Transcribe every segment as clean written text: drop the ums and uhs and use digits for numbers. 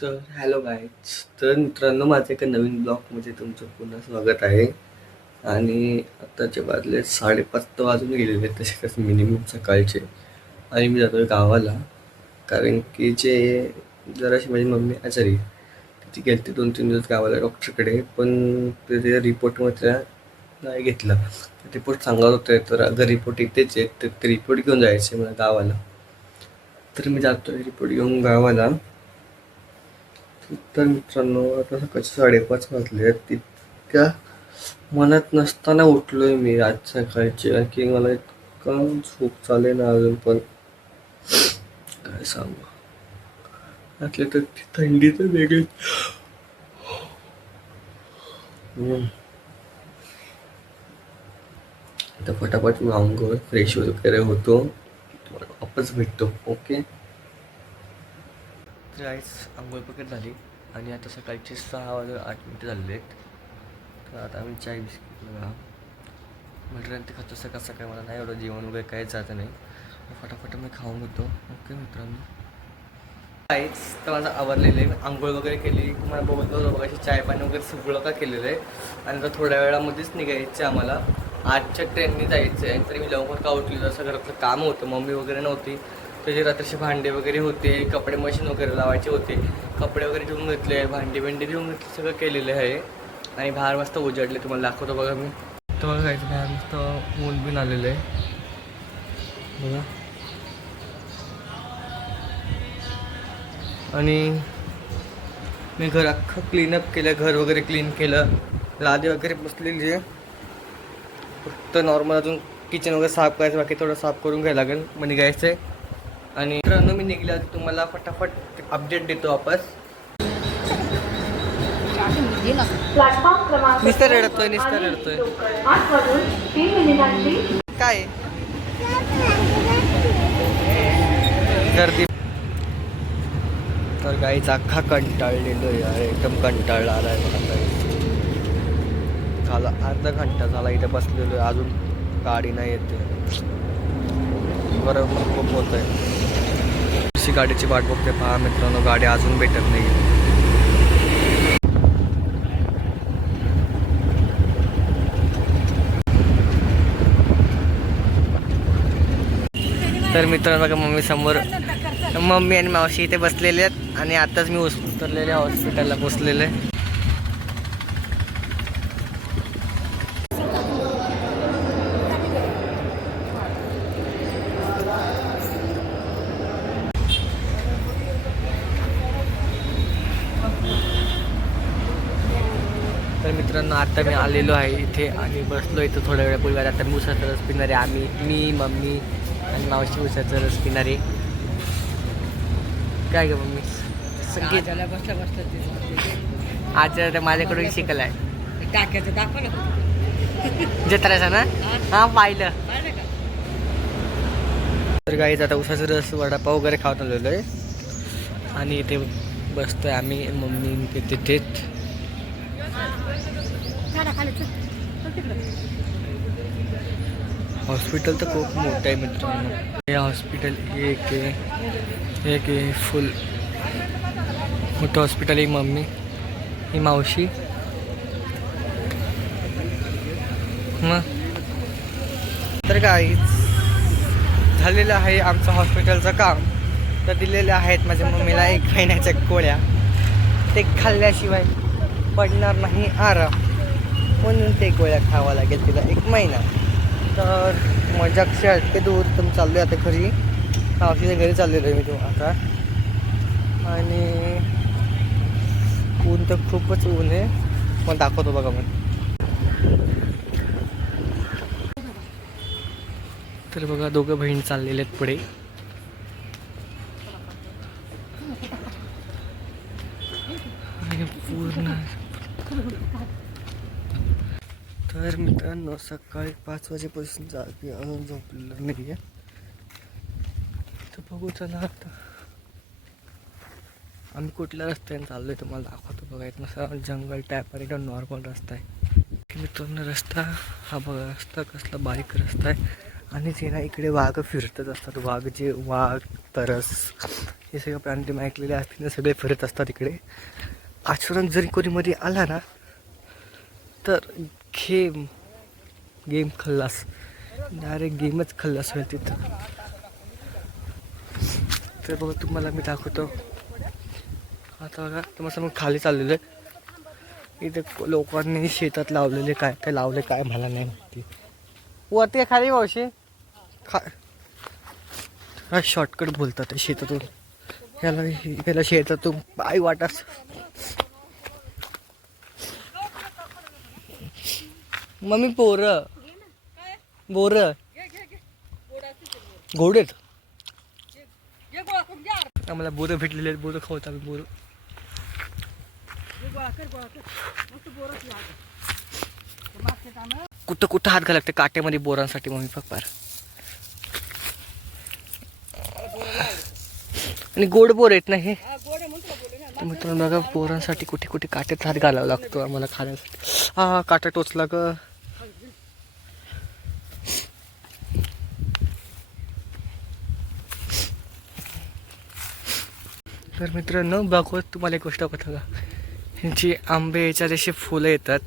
तर hello guys. तर मित्रांनो, माझं एका नवीन ब्लॉगमध्ये तुमचं पुन्हा स्वागत आहे. आणि आत्ताचे वाजले 5:30 तर वाजून गेलेले आहेत तसे कसं मिनिमम सकाळचे. आणि मी जातोय गावाला, कारण की जराशी माझी मम्मी आजारी आहे. ती गेली 2-3 दिवस गावाला डॉक्टरकडे, पण त्याच्या रिपोर्टमध्ये नाही घेतला. रिपोर्ट सांगत होते, तर अगर रिपोर्ट इथेच आहेत तर ते रिपोर्ट घेऊन जायचे मला गावाला. तर मी जातोय रिपोर्ट घेऊन गावाला. तर मित्रांनो, आता सकाळचे 5:30 वाजले आहेत. तितक्या मनात नसताना उठलोय मी आज सकाळची, आणखी मला इतका झोप चालेल ना अजून पण काय सांगू. त्यातले तर ती थंडी तर वेगळीच. आता फटाफट मी अंघोळ फ्रेश वगैरे होतो, तुम्हाला वापस भेटतो. ओके. तर आईच आंघोळ वगैरे झाली आणि आता सकाळचे 6:08 झालेले आहेत. तर आता आम्ही चाय बिस्किट बघा म्हटलं ते खातो. सकाळ सकाळी मला नाही एवढं जेवण वगैरे काहीच जातं नाही. फटाफट मी खाऊन घेतो. ओके मित्रांनो, काहीच तर माझं आवरलेलं आहे. आंघोळ वगैरे केली, तुम्हाला बघत होतो बघा चाय पाणी वगैरे सगळं का केलेलं आहे. आणि आता थोड्या वेळामध्येच निघायचं आहे आम्हाला. आजच्या ट्रेनने जायचं आहे. तरी मी लवकर का उठली, जसं घरातलं काम होतं, मम्मी वगैरे नव्हती, त्याचे रात्रीचे भांडे वगैरे होते, कपडे मशीन वगैरे लावायचे होते, कपडे वगैरे धुवून घेतले, भांडी धुवून घेतले, सगळं केलेलं आहे. आणि बाहेर मस्त उजाडले, तुम्हाला दाखवतो बघा मी. तर बघा काहीच बाहेर मस्त ऊन बिन आलेलं आहे बघा. आणि मी घर अख्खं क्लीनअप केलं, घर वगैरे क्लीन केलं, लादी वगैरे पुसलेली आहे. फक्त नॉर्मल अजून किचन वगैरे साफ करायचं बाकी, थोडं साफ करून घ्यायला लागेल मग निघायचं आहे. आणि मित्रांनो, मी निघल्या तुम्हाला फटाफट अपडेट देतो वापस. निस्तर रडतोय काय गर्दी. तर गाईचा अख्खा कंटाळलेलो यार, एकदम कंटाळला आलाय मला. झाला अर्धा घंटा झाला इथे बसलेलो आहे, अजून गाडी नाही येते. बरं मग खूप होत आहे. दुसरी गाडीची वाट बघते. पहा मित्रांनो, गाडी अजून भेटत नाही. तर मित्रांनो बघा, मम्मी आणि मावशी इथे बसलेले आहेत. आणि आताच मी उतरलेले हॉस्पिटलला पोचलेले. तर मित्रांनो, आता मी आलेलो आहे इथे आणि बसलो इथं थोड्या वेळापूर्वी. आता मी उसाचा रस पिणारे, मी मम्मी आणि मावशी उसाचा रस पिणारे. काय ग मम्मी? संगीत आज माझ्याकडून शिकला आहे. टाक्याचं दाखव ना, जत्राचा ना. हा पाहिलं. तर गाईच आता उसाचा रस वडापाव वगैरे खाऊन आलेलो आहे आणि इथे बसतोय आम्ही, मम्मी तिथेच. हॉस्पिटल तर खूप मोठं आहे मित्रांनो. हे हॉस्पिटल एक आहे फुल मोठं हॉस्पिटल आहे. मम्मी ही मावशी मग. तर काहीच झालेलं आहे आमचं हॉस्पिटलचं काम. तर दिलेले आहेत माझ्या मम्मीला 1 महिन्याच्या गोळ्या. ते खाल्ल्याशिवाय पडणार नाही आराम, म्हणून ते गोळ्या खावा लागेल तिला 1 महिना. तर मजाकशी हटके दूर तर चाललो आहे आता घरी. मावशीच्या घरी चाललेलो आहे मी आता. आणि ऊन तर खूपच ऊन आहे, मग दाखवतो बघा. मग तर बघा, दोघं बहीण चाललेले आहेत पुढे. आणि पूर्ण. तर मित्रांनो, सकाळी 5 वाजेपासून जागी अजून झोपलेलं नाही आहे. तर बघू चला आता आम्ही कुठल्या रस्त्याने चाललो आहे तुम्हाला दाखवतो. बघा एक मस्त जंगल टाईप आणि एकदम नॉर्मल रस्ता आहे की मित्रांनो. रस्ता हा बघा, रस्ता कसला बारीक रस्ता आहे. आणि ते ना इकडे वाघ फिरतच असतात. वाघ परस हे सगळे प्राणी तुम्ही ऐकलेले असतील ना, सगळे फिरत असतात इकडे. अचानक जरी कोणी मध्ये आला ना तर गेम खल्लास, डायरेक्ट गेमच खल्लास होईल तिथं. तर बघा तुम्हाला मी दाखवतो आता. बघा तुम्हाला खाली चाललेलं आहे. इथे लोकांनी शेतात लावलेले काय काय लावले काय मला नाही माहिती. वरती खाली मावशी हा शॉर्टकट बोलतात शेतातून, याला शेतातून पाय वाटास. मम्मी बोर घोडेत आम्हाला बोरं भेटलेले आहेत. बोरं खाऊत आम्ही बोरं. कुठं कुठं हात घाला लागते काट्यामध्ये बोरांसाठी मम्मी पप्पा. आणि गोड बोर आहेत ना हे मित्रांनो. बघा बोरांसाठी कुठे कुठे काट्यात हात घालावा लागतो आम्हाला खाण्यासाठी. हा काटा टोचला ग. तर मित्रांनो बघू तुम्हाला एक गोष्ट बघा का, ह्यांची आंबे याच्यात असे फुलं येतात.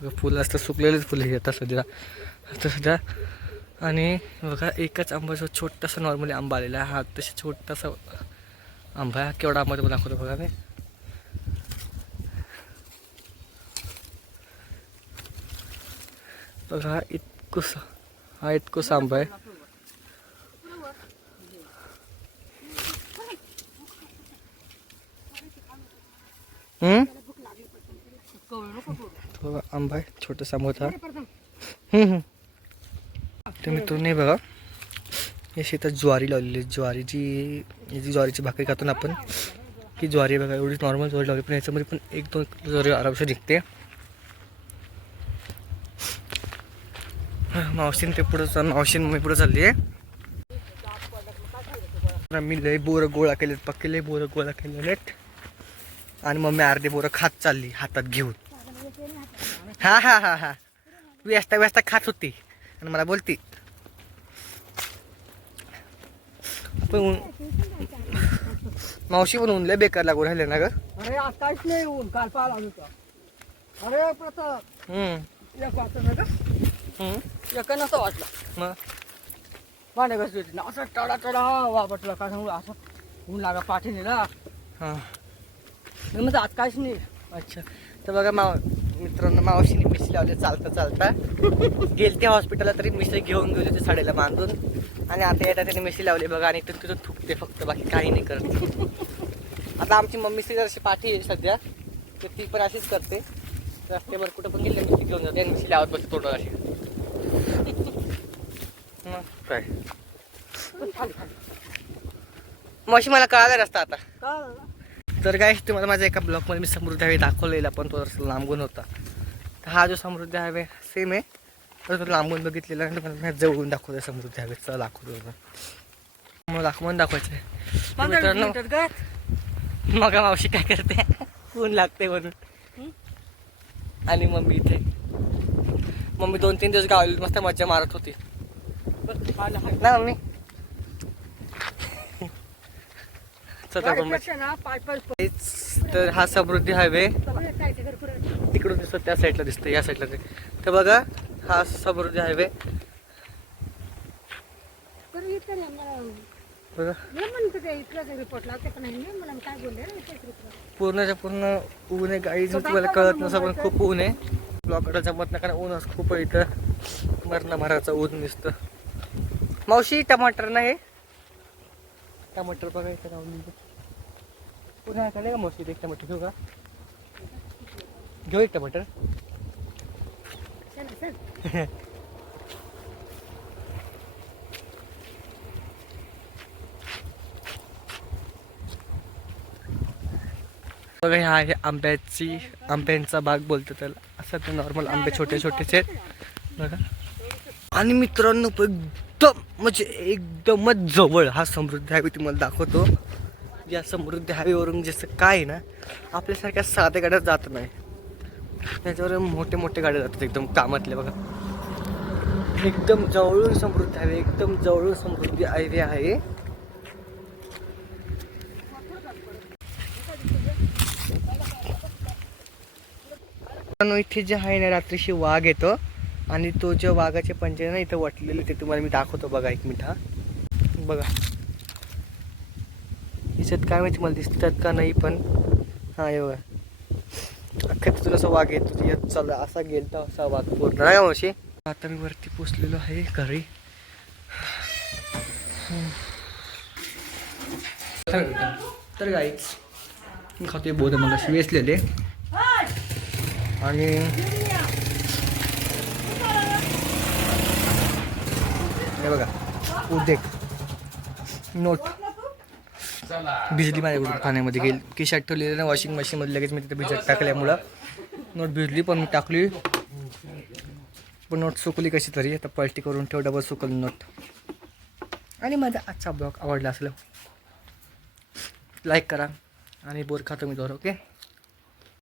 बघा फुलं असतात, सुकलेलेच फुलं येतात सध्या. आणि बघा एकच आंबा जो छोटासा नॉर्मली आंबा आलेला आहे. हा तसे छोटासा आंबा आहे. केवढा आंबा तुम्हाला दाखवतो बघा मी. बघा हा इतकोसा आंबा आहे. बघा आंबा आहे, छोटासा आंबा होता. तर मित्रांनो बघा या शेतात ज्वारी लावलेली. ज्वारीची भाकरी खातो ना आपण, ही ज्वारी बघा एवढी नॉर्मल ज्वारी लावली, पण याच्यामध्ये पण 1-2 ज्वारी आरामशी निघते. मावशीन मम्मी पुढे चालली आहे. मी लय बोरं गोळा केलेत, पक्के लय बोरं गोळा केलेले आहेत. आणि मम्मी अर्धे बोरं खात चालली हातात घेऊन. हा व्यस्ता खात होती आणि मला बोलती. पण मावशी पण ऊन लय बेकार लागू राहिले ना ग. अरे आज काहीच नाही ऊन, काल पाहा लागलो होता. अरे प्रताप एक वाटत ना एक नसं वाटलं मग पाणी घसली होती ना, असं टडा वापरलं काय सांगू. असं ऊन लागा पाठीने ना. हां म्हणजे आज काहीच नाही. अच्छा. तर बघा मित्रांनो मावशीने मिशी लावली चालता गेलते हॉस्पिटलला, तरी मिशी घेऊन गेले होते साडीला बांधून. आणि आता येतात त्याने मिशी लावली बघा. आणि तिथून थुकते फक्त, बाकी काही नाही करत. आता आमची मम्मीची जरशी पाठी आहे सध्या, तर ती पण अशीच करते. रस्त्यावर कुठं पण गेले मिशी घेऊन जाते आणि मिशी लावत बसते तोंडावर अशी. काय मावशी मला कळाला रस्ता आता. तर काय तुम्हाला माझ्या एका ब्लॉकमध्ये मी समृद्धी हायवे दाखवलेला, पण तो लांबून होता. तर हा जो समृद्धी हायवे सेम आहे, तर तो लांबून बघितलेला आणि मला जवळून दाखवतो समृद्धी हायवे. चला दाखवतो मला दाखवायचं आहे मित्रांनो. मग मावशी काय करते, ऊन लागते म्हणून. आणि मम्मी इथे 2-3 दिवस गावाला मस्त मज्जा मारत होती ना मम्मी. तर हा समृद्धी हायवे तिकडून दिसतो, त्या साईडला दिसतो, या साईडला. तर बघा हा समृद्धी हायवे बघा. पूर्णच्या पूर्ण ऊन आहे गाई. तुम्हाला कळत नसं पण खूप ऊन आहे. ब्लॉकला जमत नाही कारण ऊन खूप आहे इथं. मरणाचं ऊन दिसतं. मावशी टमाटर नाही, टमाटर बघा इथं लावून. पुन्हा का नाही का मावशी, एक टमाटर घेऊ का? घेऊ एक टमाटर. बघा हा आहे आंब्यांचा बाग बोलतो त्याला. असं ते नॉर्मल आंबे छोटे छोटेच आहेत बघा. आणि मित्रांनो एकदमच जवळ हा समृद्धी हायवे तुम्हाला दाखवतो. या समृद्धी हायवेवरून जसं काय आहे ना, आपल्यासारख्या साध्या गाड्या जात नाही, त्याच्यावर मोठे मोठे गाड्या जातात एकदम कामातले बघा. एकदम जवळून समृद्धी हायवे आहे. इथे जे आहे ना रात्रीशी वाघ येतो आणि तो जो वाघाचे पंजे ना इथं वटलेले ते तुम्हाला मी दाखवतो बघा. एक मिनिट. हा बघा दिसत काय माहिती मला दिसतात का नाही पण हा हे बघा अख्खा तिथून असा वाघ येतो यात चालला असा गेलता असा वाघ पूर्ण नाही मावशी. आता मी वरती पोचलेलो आहे घरी. तर गाईच मी खातोय बोध मग असे वेचलेले आणि हे बघा उद्योग नोट भिजली माझ्याकडून पाण्यामध्ये गेली खिशात ठेवलेली ना वॉशिंग मशीनमध्ये लगेच मी तिथे भिजत टाकल्यामुळं नोट भिजली पण मी टाकली पण नोट सुकली कशी तरी. आता पलटी करून ठेव डबल सुकल नोट. आणि माझा आजचा ब्लॉग आवडला असेल लाईक करा आणि बोर खातो मी दोर. ओके.